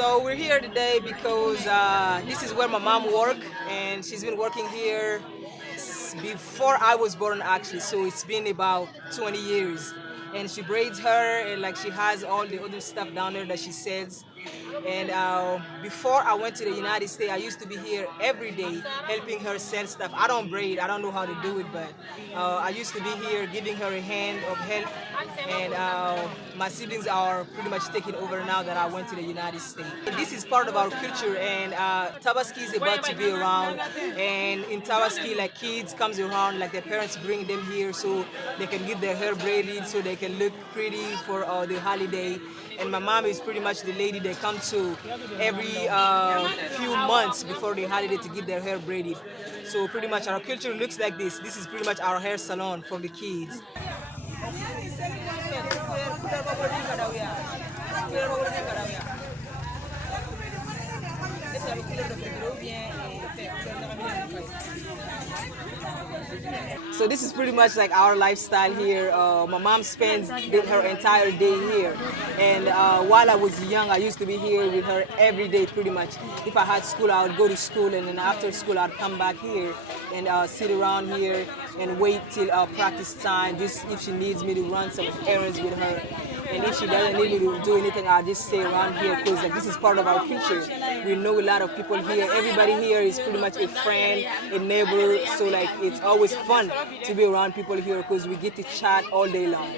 So we're here today because this is where my mom worked, and she's been working here before I was born actually. So it's been about 20 years, and she braids her, and like she has all the other stuff down there that she sells. And before I went to the United States, I used to be here every day helping her sell stuff. I don't braid, I don't know how to do it, but I used to be here giving her a hand of help. And my siblings are pretty much taking over now that I went to the United States. This is part of our culture, and Tabaski is about to be around. And in Tabaski, like kids comes around, like their parents bring them here so they can get their hair braided, so they can look pretty for the holiday. And my mom is pretty much the lady they come to every few months before the holiday to get their hair braided. So pretty much our culture looks like this. This is pretty much our hair salon for the kids. So this is pretty much like our lifestyle here. My mom spends her entire day here. And while I was young, I used to be here with her every day pretty much. If I had school, I would go to school, and then after school, I'd come back here and sit around here and wait till practice time, just if she needs me to run some errands with her. And if she doesn't need me to do anything, I'll just stay around here because like, this is part of our culture. We know a lot of people here. Everybody here is pretty much a friend, a neighbor. So like it's always fun to be around people here because we get to chat all day long.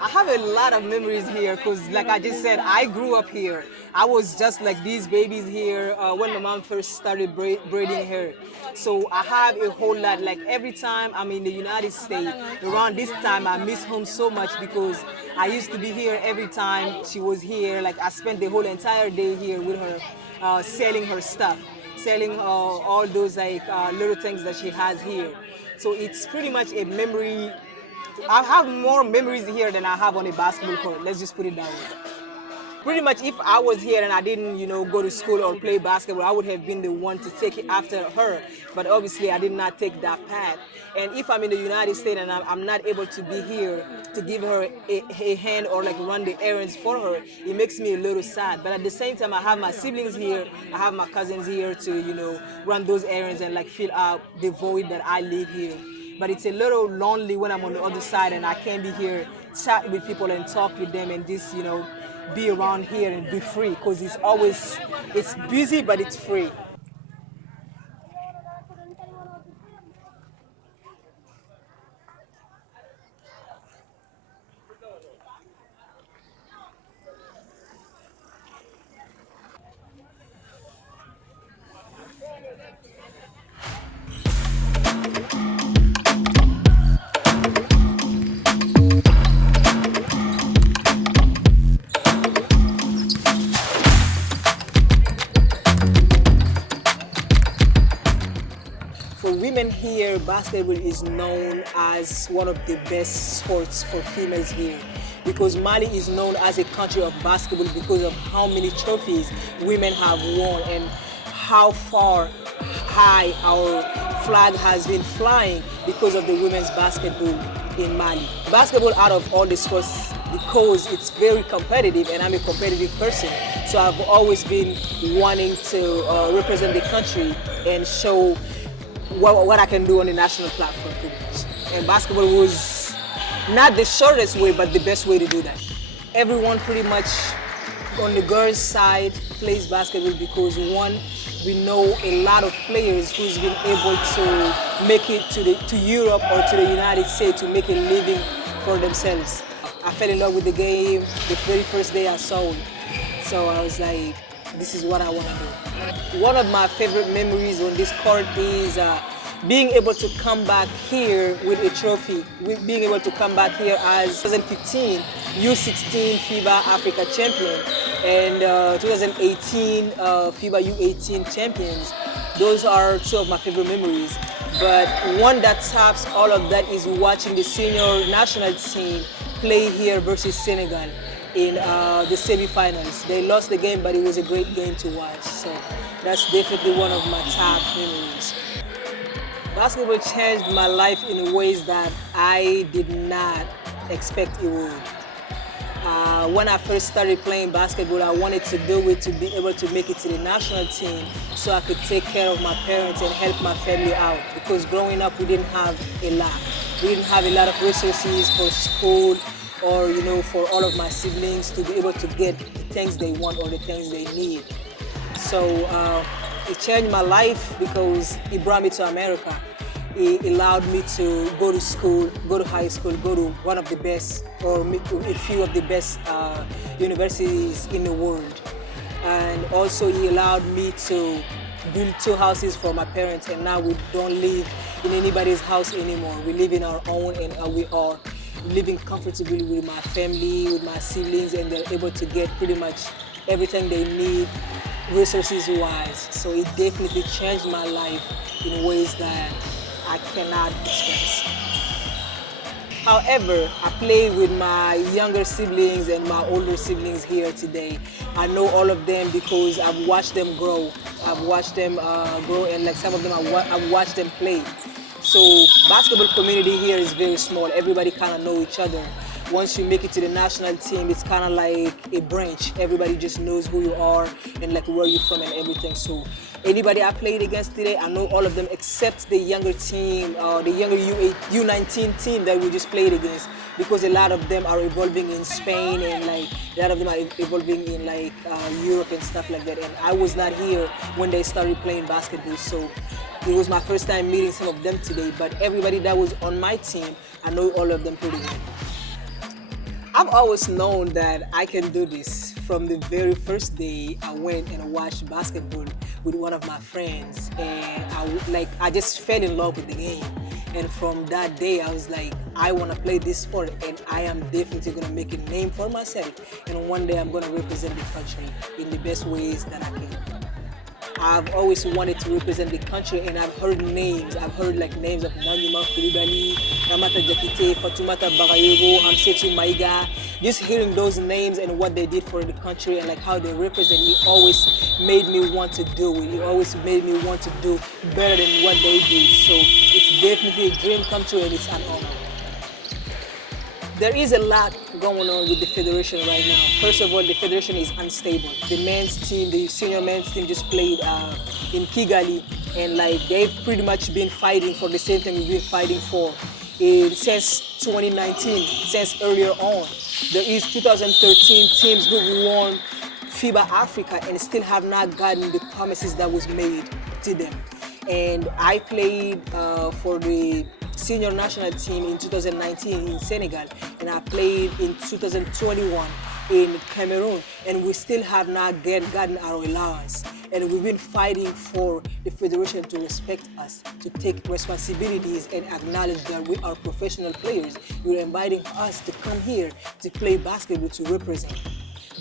I have a lot of memories here because, like I just said, I grew up here. I was just like these babies here when my mom first started braiding hair. So I have a whole lot. Like every time I'm in the United States, around this time, I miss home so much because I used to be here every time she was here. Like I spent the whole entire day here with her, selling her stuff, selling all those like little things that she has here. So it's pretty much a memory. I have more memories here than I have on a basketball court. Let's just put it that way. Pretty much if I was here and I didn't, go to school or play basketball, I would have been the one to take it after her. But obviously I did not take that path. And if I'm in the United States and I'm not able to be here to give her a hand or like run the errands for her, it makes me a little sad. But at the same time, I have my siblings here, I have my cousins here to, run those errands and like fill out the void that I leave here. But it's a little lonely when I'm on the other side and I can't be here, chat with people and talk with them and just, be around here and be free because it's busy, but it's free. For women here, basketball is known as one of the best sports for females here because Mali is known as a country of basketball because of how many trophies women have won and how far high our flag has been flying because of the women's basketball in Mali. Basketball out of all the sports because it's very competitive and I'm a competitive person. So I've always been wanting to represent the country and show what I can do on the national platform pretty much. And basketball was not the shortest way, but the best way to do that. Everyone pretty much on the girls' side plays basketball because one, we know a lot of players who's been able to make it to Europe or to the United States to make a living for themselves. I fell in love with the game the very first day I saw it. So I was like, this is what I want to do. One of my favorite memories on this court is being able to come back here with a trophy, being able to come back here as 2015 U16 FIBA Africa Champion and 2018 FIBA U18 Champions. Those are two of my favorite memories. But one that tops all of that is watching the senior national team play here versus Senegal in the semi-finals. They lost the game, but it was a great game to watch. So that's definitely one of my top memories. Basketball changed my life in ways that I did not expect it would. When I first started playing basketball, I wanted to do it to be able to make it to the national team so I could take care of my parents and help my family out. Because growing up, we didn't have a lot. We didn't have a lot of resources for school or, for all of my siblings to be able to get the things they want or the things they need. So it changed my life because it brought me to America. It allowed me to go to school, go to high school, go to one of the best or a few of the best universities in the world. And also it allowed me to build 2 houses for my parents, and now we don't live in anybody's house anymore. We live in our own, and we are living comfortably with my family, with my siblings, and they're able to get pretty much everything they need resources-wise. So it definitely changed my life in ways that I cannot express. However, I play with my younger siblings and my older siblings here today. I know all of them because I've watched them grow. I've watched them grow, and like some of them, I've watched them play. So basketball community here is very small. Everybody kind of know each other. Once you make it to the national team, it's kind of like a branch. Everybody just knows who you are and like where you're from and everything. So anybody I played against today, I know all of them except the younger team, the younger U19 team that we just played against, because a lot of them are evolving in Spain and like a lot of them are evolving in like Europe and stuff like that. And I was not here when they started playing basketball, so it was my first time meeting some of them today. But everybody that was on my team, I know all of them pretty well. I've always known that I can do this. From the very first day I went and watched basketball with one of my friends, and I just fell in love with the game. And from that day I was like, I want to play this sport, and I am definitely going to make a name for myself, and one day I'm going to represent the country in the best ways that I can. I've always wanted to represent the country, and I've heard names. I've heard like names of Nanyuma Kulibali, Ramata Jakite, Fatumata Bagayogo, Hamsetu Maiga. Just hearing those names and what they did for the country and like how they represent, it always made me want to do it. It always made me want to do better than what they did. So it's definitely a dream come true, and it's an honor. There is a lot going on with the federation right now. First of all, the federation is unstable. The men's team, the senior men's team just played in Kigali, and like they've pretty much been fighting for the same thing we've been fighting for since 2019, since earlier on. There is 2013 teams who won FIBA Africa and still have not gotten the promises that was made to them. And I played for the senior national team in 2019 in Senegal, and I played in 2021 in Cameroon, and we still have not gotten our allowance. And we've been fighting for the federation to respect us, to take responsibilities and acknowledge that we are professional players. You're inviting us to come here to play basketball, to represent.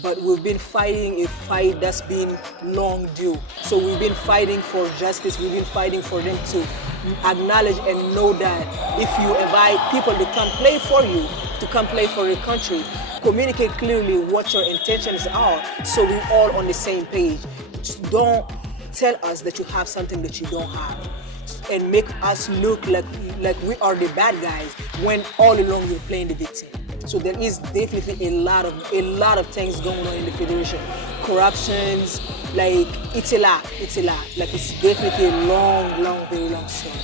But we've been fighting a fight that's been long due. So we've been fighting for justice. We've been fighting for them to acknowledge and know that if you invite people to come play for you, to come play for your country, communicate clearly what your intentions are so we're all on the same page. Don't tell us that you have something that you don't have and make us look like we are the bad guys when all along you're playing the victim. So there is definitely a lot of things going on in the federation. Corruptions, like it's a lot. Like it's definitely a long, very long story.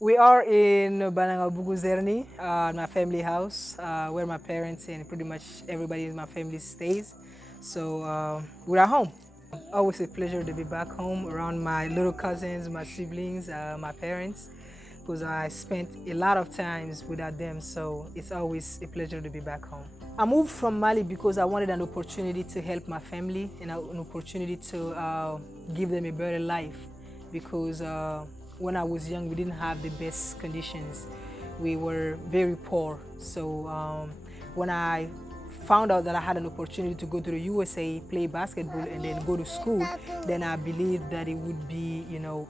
We are in Banangabuguzerni, my family house, where my parents and pretty much everybody in my family stays. So we're at home. Always a pleasure to be back home around my little cousins, my siblings, my parents, because I spent a lot of times without them. So it's always a pleasure to be back home. I moved from Mali because I wanted an opportunity to help my family and an opportunity to give them a better life, because when I was young, we didn't have the best conditions. We were very poor. So when I found out that I had an opportunity to go to the USA, play basketball, and then go to school, then I believed that it would be,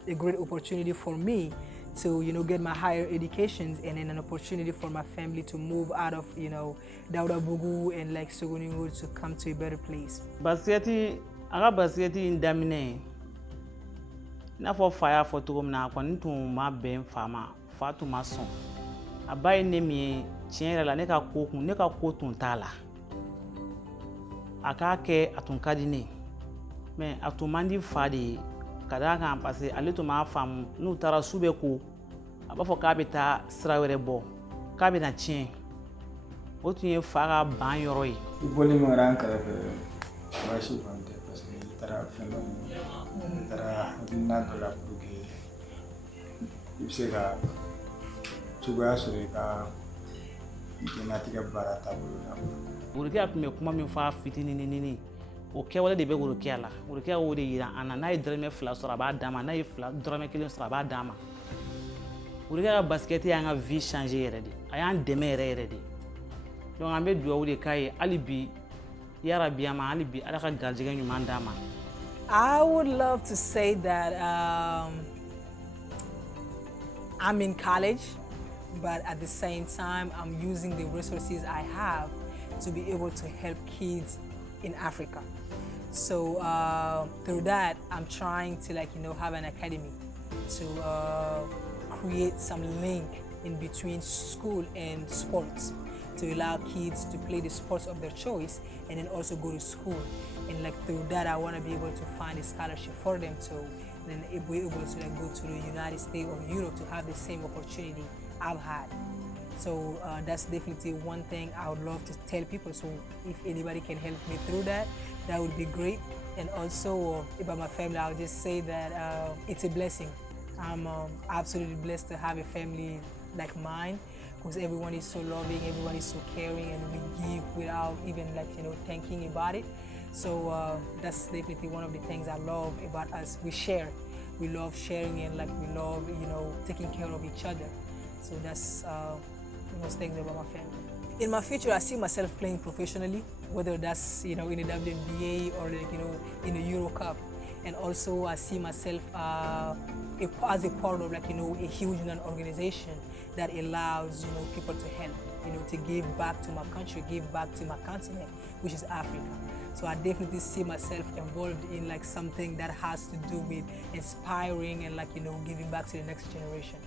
a great opportunity for me to, get my higher educations, and then an opportunity for my family to move out of, Daudabugu and like Sogoniko to come to a better place. Basketi, aga basketi indamine. Na for fire for to na kwani to ma ben fama, fa to ma son. Abai ne mi tienra la ne ka ko tun tala. Aka ke atun kadine. Mais atumandi fa de kada kan parce ale to ma fam nu tara sube ko aba fo ka beta srawere bo ka be na tien o tun ye fa ka ban yoro yi iboli mo ran ka fe ba shi bante parce que tara felo tara dinna do la buge ibsega tuga sore ka dinatiga barata bulu Rokia me kuma min fa fitini ni o ke wala de be Rokia la Rokia o de yira ana na drame fla sora ba dama na fla drame kelen sora ba dama Rokia basket ya nga vie changer yere de ayan deme yere de donc ambe duwa de kai alibi yara biama alibi ala ka garjiga nyuma dama. I would love to say that I'm in college, but at the same time I'm using the resources I have to be able to help kids in Africa. So through that, I'm trying to have an academy to create some link in between school and sports to allow kids to play the sports of their choice and then also go to school. And through that, I want to be able to find a scholarship for them to then be able to go to the United States or Europe to have the same opportunity I've had. So that's definitely one thing I would love to tell people. So if anybody can help me through that, that would be great. And also about my family, I'll just say that it's a blessing. I'm absolutely blessed to have a family like mine, because everyone is so loving, everyone is so caring, and we give without even thinking about it. So that's definitely one of the things I love about us. We share. We love sharing, and we love taking care of each other. So that's most things about my family. In my future, I see myself playing professionally, whether that's in the WNBA or in the Euro Cup, and also I see myself as a part of a huge organization that allows people to help, to give back to my country, give back to my continent, which is Africa. So I definitely see myself involved in something that has to do with inspiring and giving back to the next generation.